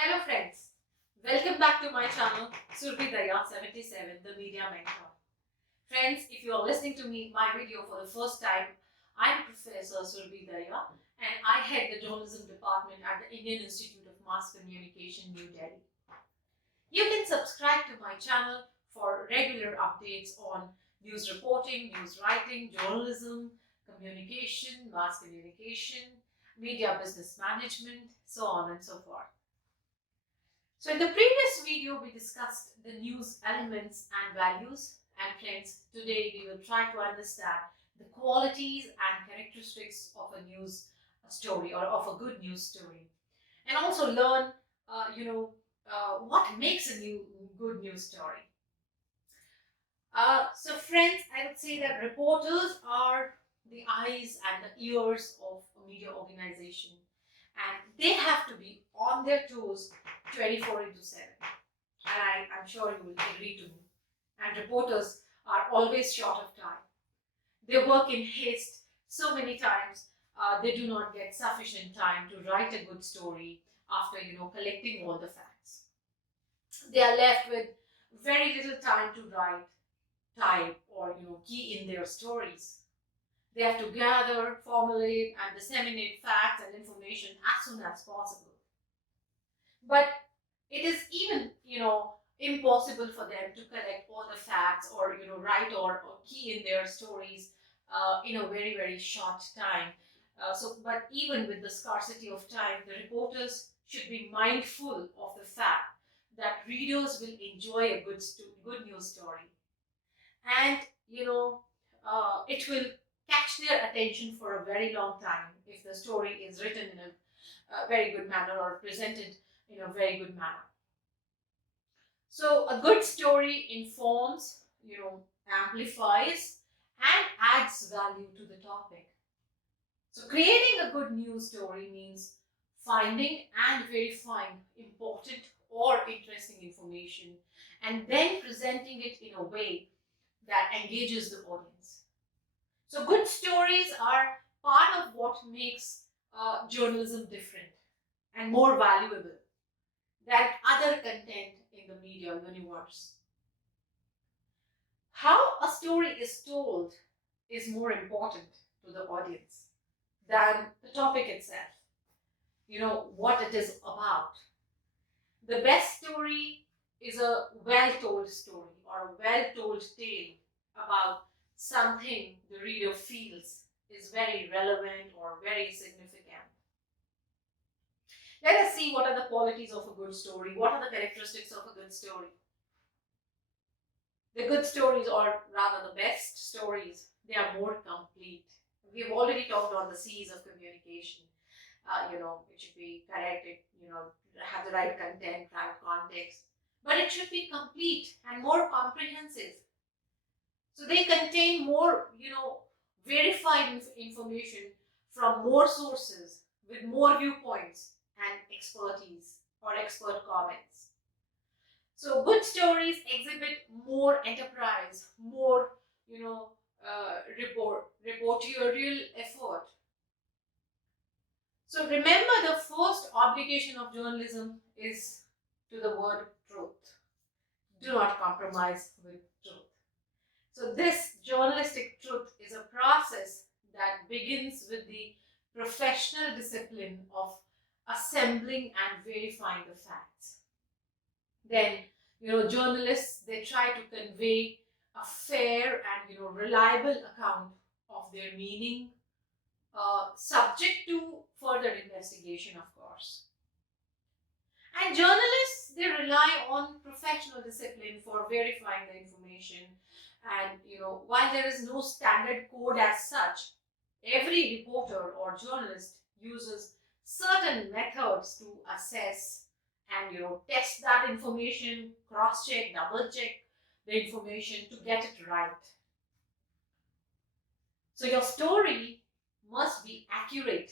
Hello friends, welcome back to my channel Surbhi Dahiya 77, the Media Mentor. Friends, if you are listening to my video for the first time, I'm Professor Surbhi Dahiya and I head the journalism department at the Indian Institute of Mass Communication, New Delhi. You can subscribe to my channel for regular updates on news reporting, news writing, journalism, communication, mass communication, media business management, so on and so forth. So in the previous video, we discussed the news elements and values. And friends, today we will try to understand the qualities and characteristics of a news story or of a good news story. And also learn, what makes a good news story. So friends, I would say that reporters are the eyes and the ears of a media organization. And they have to be on their toes 24/7. And I'm sure you will agree to me. And reporters are always short of time. They work in haste so many times. They do not get sufficient time to write a good story after collecting all the facts. They are left with very little time to write, type, or key in their stories. They have to gather, formulate, and disseminate facts and information as soon as possible. But it is even, impossible for them to collect all the facts or, write or key in their stories in a very, very short time. But even with the scarcity of time, the reporters should be mindful of the fact that readers will enjoy a good news story. And, it will catch their attention for a very long time if the story is written in a very good manner or presented in a very good manner. So a good story informs, amplifies and adds value to the topic. So creating a good news story means finding and verifying important or interesting information and then presenting it in a way that engages the audience. So good stories are part of what makes journalism different and more valuable than other content in the media universe. How a story is told is more important to the audience than the topic itself, what it is about. The best story is a well-told story or a well-told tale about something the reader feels is very relevant or very significant. Let us see what are the qualities of a good story. What are the characteristics of a good story? The good stories, or rather the best stories, they are more complete. We've already talked on the C's of communication. It should be correct, have the right content, right context, but it should be complete and more comprehensive. So they contain more, verified information from more sources with more viewpoints and expertise or expert comments. So good stories exhibit more enterprise, more, reportorial effort. So remember, the first obligation of journalism is to the word truth. Do not compromise with truth. So this journalistic truth is a process that begins with the professional discipline of assembling and verifying the facts. Then, journalists, they try to convey a fair and, reliable account of their meaning, subject to further investigation, of course. And journalists, they rely on professional discipline for verifying the information. And, while there is no standard code as such, every reporter or journalist uses certain methods to assess and, test that information, cross-check, double-check the information to get it right. So your story must be accurate.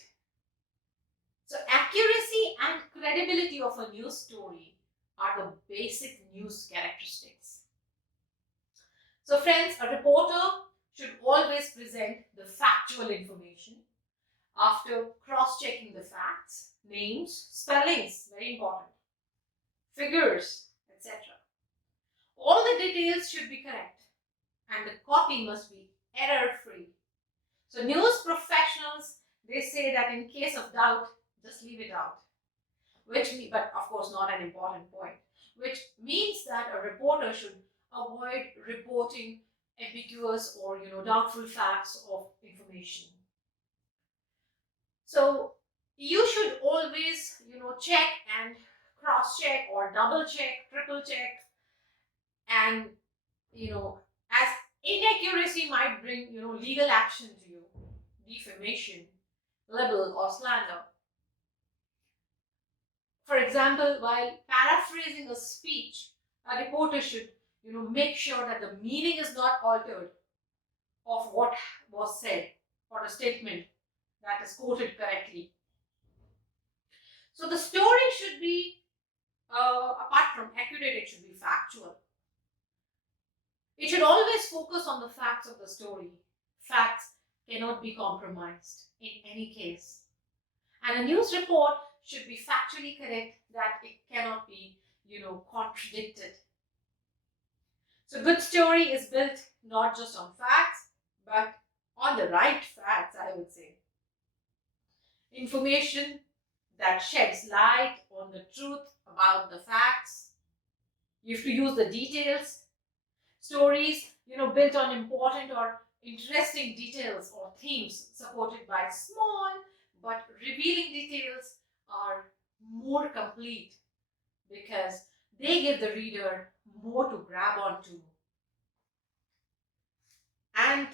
So accuracy and credibility of a news story are the basic news characteristics. So friends, a reporter should always present the factual information after cross-checking the facts, names, spellings, very important, figures, etc. All the details should be correct and the copy must be error-free. So news professionals, they say that in case of doubt, just leave it out. But of course not an important point, which means that a reporter should avoid reporting ambiguous or doubtful facts of information. So you should always check and cross-check or double-check, triple-check, and as inaccuracy might bring legal action to you, defamation, libel, or slander. For example, while paraphrasing a speech, a reporter should make sure that the meaning is not altered of what was said or a statement that is quoted correctly. So the story should be, apart from accurate, it should be factual. It should always focus on the facts of the story. Facts cannot be compromised in any case. And a news report should be factually correct, that it cannot be, contradicted. So good story is built not just on facts, but on the right facts, I would say. Information that sheds light on the truth about the facts. You have to use the details. Stories, built on important or interesting details or themes supported by small but revealing details are more complete because they give the reader more to grab onto. And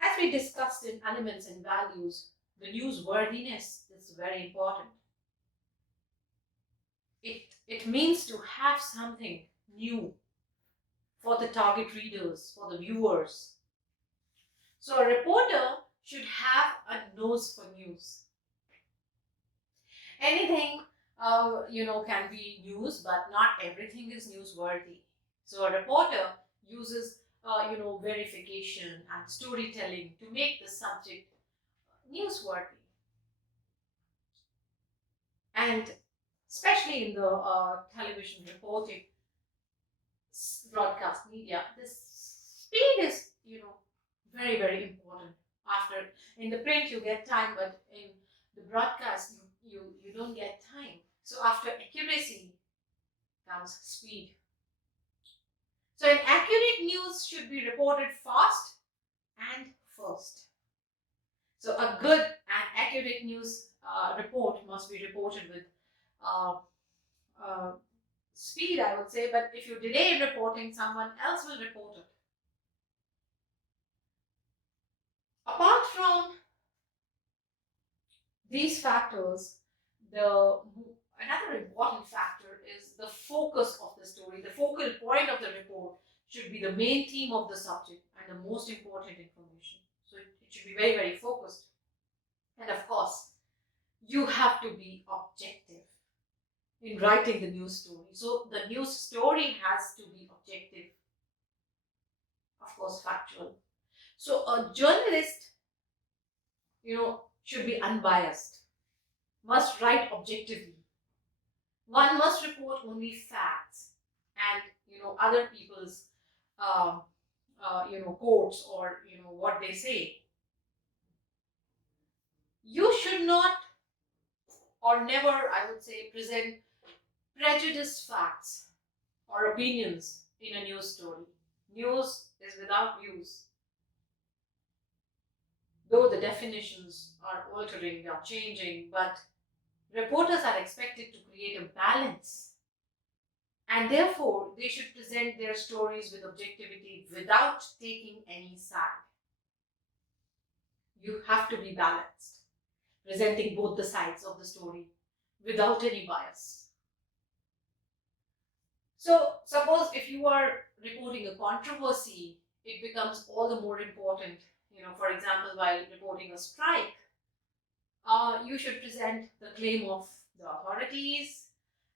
as we discussed in elements and values, the newsworthiness is very important. It means to have something new for the target readers, for the viewers. So a reporter should have a nose for news. Anything, can be news, but not everything is newsworthy. So a reporter uses, verification and storytelling to make the subject newsworthy. And especially in the television reporting, broadcast media, this speed is, very, very important. In the print you get time, but in the broadcast you don't get time. So after accuracy comes speed. So an accurate news should be reported fast and first. So a good and accurate news report must be reported with speed, I would say, but if you delay in reporting, someone else will report it. Apart from these factors, another important factor is the focus of the story. The focal point of the report should be the main theme of the subject and the most important information. So it should be very, very focused. And of course, you have to be objective in writing the news story. So the news story has to be objective, of course, factual. So a journalist, should be unbiased, must write objectively. One must report only facts and, other people's, quotes or, what they say. You should not or never, I would say, present prejudiced facts or opinions in a news story. News is without views. Though the definitions are altering, they are changing, but reporters are expected to create a balance. And therefore, they should present their stories with objectivity without taking any side. You have to be balanced, presenting both the sides of the story without any bias. So suppose if you are reporting a controversy, it becomes all the more important. For example, while reporting a strike, you should present the claim of the authorities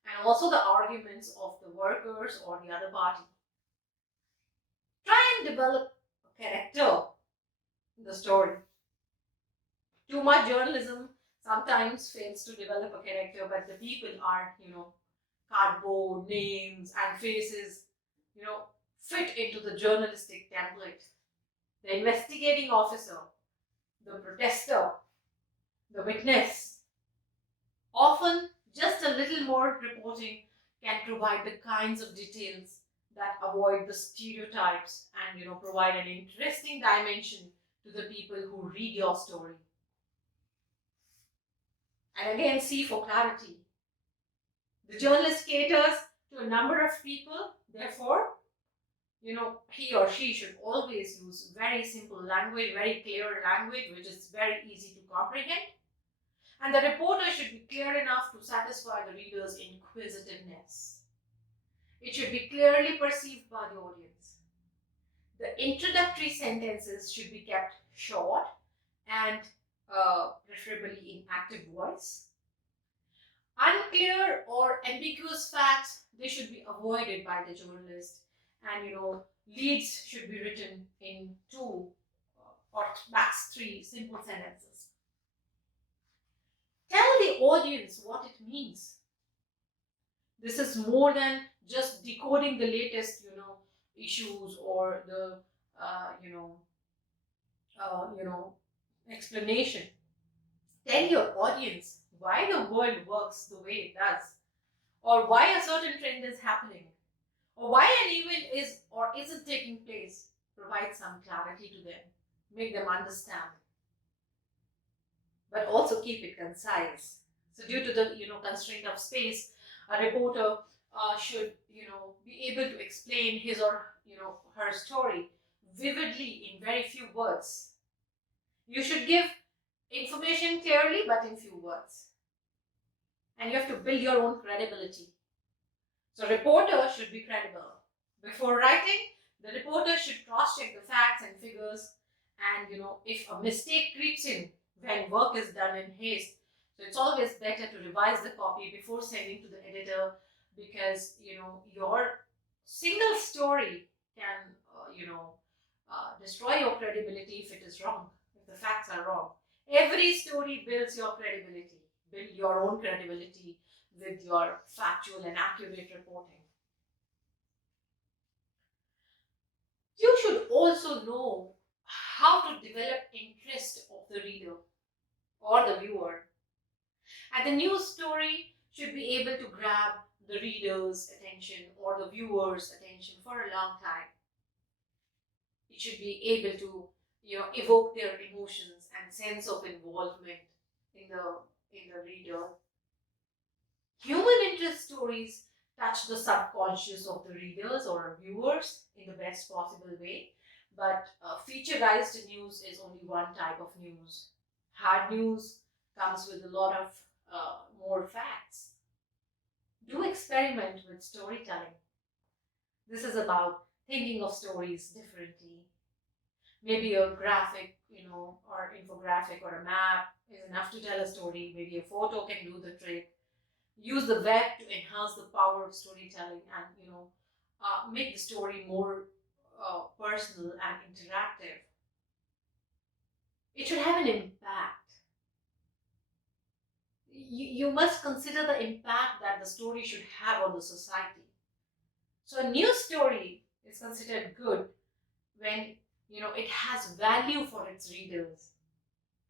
and also the arguments of the workers or the other party. Try and develop a character in the story. Too much journalism sometimes fails to develop a character, but the people are, cardboard, names, and faces, fit into the journalistic template. The investigating officer, the protester, the witness. Often, just a little more reporting can provide the kinds of details that avoid the stereotypes and provide an interesting dimension to the people who read your story. And again, C for clarity. The journalist caters to a number of people, therefore, he or she should always use very simple language, very clear language, which is very easy to comprehend. And the reporter should be clear enough to satisfy the reader's inquisitiveness. It should be clearly perceived by the audience. The introductory sentences should be kept short and preferably in active voice. Unclear or ambiguous facts, they should be avoided by the journalist. And leads should be written in 2 or max 3 simple sentences. Tell the audience what it means. This is more than just decoding the latest, issues or the, explanation. Tell your audience why the world works the way it does, or why a certain trend is happening, or why an event is or isn't taking place. Provide some clarity to them, make them understand, but also keep it concise. So due to the constraint of space, a reporter should be able to explain his or her story vividly in very few words. You should give information clearly but in few words, and you have to build your own credibility. So reporter should be credible. Before writing, the reporter should cross-check the facts and figures, and if a mistake creeps in when work is done in haste, so it's always better to revise the copy before sending to the editor, because your single story can destroy your credibility if it is wrong, if the facts are wrong. Every story builds your credibility. Build your own credibility with your factual and accurate reporting. You should also know how to develop interest of the reader or the viewer. And the news story should be able to grab the reader's attention or the viewer's attention for a long time. It should be able to evoke their emotions and sense of involvement in the reader. Human interest stories touch the subconscious of the readers or viewers in the best possible way, but featurized news is only one type of news. Hard news comes with a lot of more facts. Do experiment with storytelling. This is about thinking of stories differently. Maybe a graphic, or infographic or a map is enough to tell a story. Maybe a photo can do the trick. Use the web to enhance the power of storytelling and make the story more personal and interactive. It should have an impact. You must consider the impact that the story should have on the society. So a news story is considered good when it has value for its readers,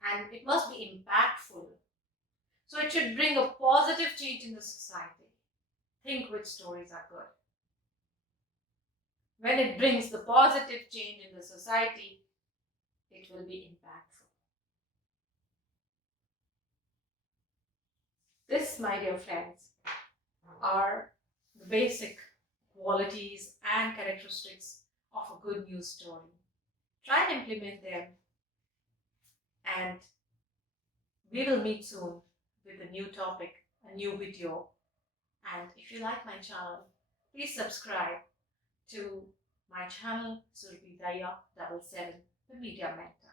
and it must be impactful. So it should bring a positive change in the society. Think which stories are good. When it brings the positive change in the society, it will be impactful. This, my dear friends, are the basic qualities and characteristics of a good news story. Try and implement them, and we will meet soon with a new topic, a new video. And if you like my channel, please subscribe to my channel, Surbhi Dahiya 77, the Media Mentor.